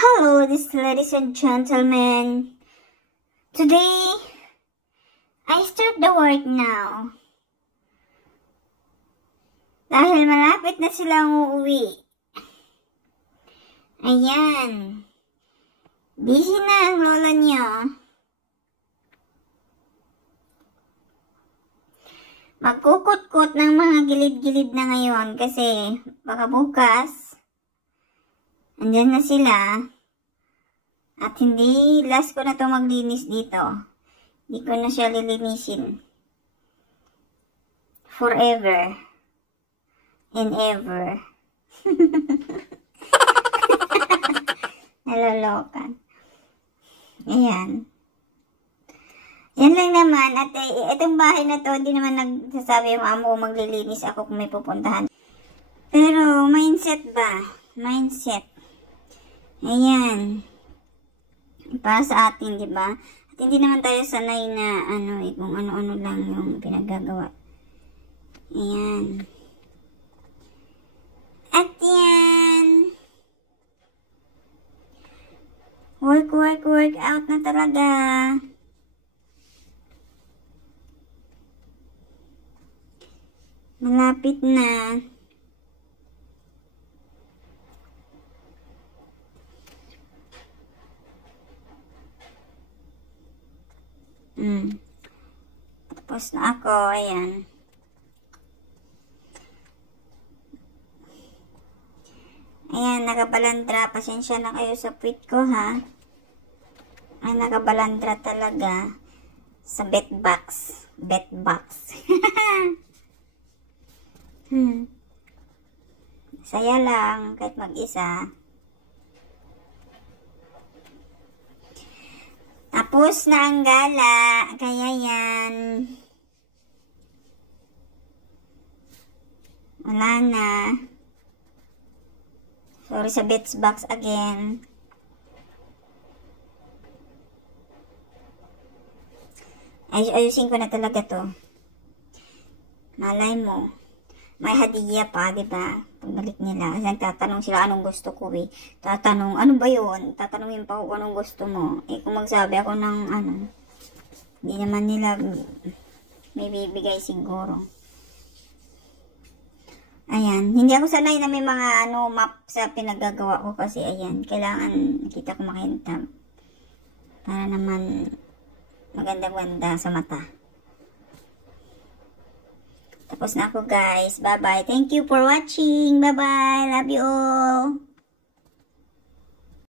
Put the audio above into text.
Hello, ladies and gentlemen. Today, I start the work now. Dahil malapit na silang uuwi. Ayan. Busy na ang lola niyo. Magkukot-kot ng mga gilid-gilid na ngayon kasi baka bukas andyan na sila. At hindi, last ko na to maglinis dito. Hindi ko na siya lilinisin. Forever. And ever. Nalolokan. Ayan. Yan lang naman. At itong bahay na to, hindi naman nagsasabi yung amo ko maglilinis ako kung may pupuntahan. Pero, mindset ba? Mindset. Ayan. Para sa atin, di ba? At hindi naman tayo sanay na, kung ano-ano lang yung pinagagawa. Ayan. At yan. Work out na talaga. Malapit na. Tapos na ako, ayan. Ayan, nakabalandra. Pasensya na kayo sa puwit ko, ha. Ay, nakabalandra talaga. Sa bet box. Saya lang, kahit mag-isa. Tapos na ang gala. Kaya yan. Wala na. Sorry sa bets box again. Ayusin ko na talaga to. Malay mo. May hadiya pa, diba? Pagbalik nila. Kasi nagtatanong sila anong gusto ko eh. Tatanong, ano ba yun? Tatanungin pa ako anong gusto mo. Eh kung magsabi ako ng hindi naman nila may bibigay siguro. Ayan. Hindi ako sanay na may mga map sa pinagagawa ko kasi ayan. Kailangan nakita ko makintab. Para naman maganda-ganda sa mata. Tapos na ako guys. Bye-bye. Thank you for watching. Bye-bye. Love you all.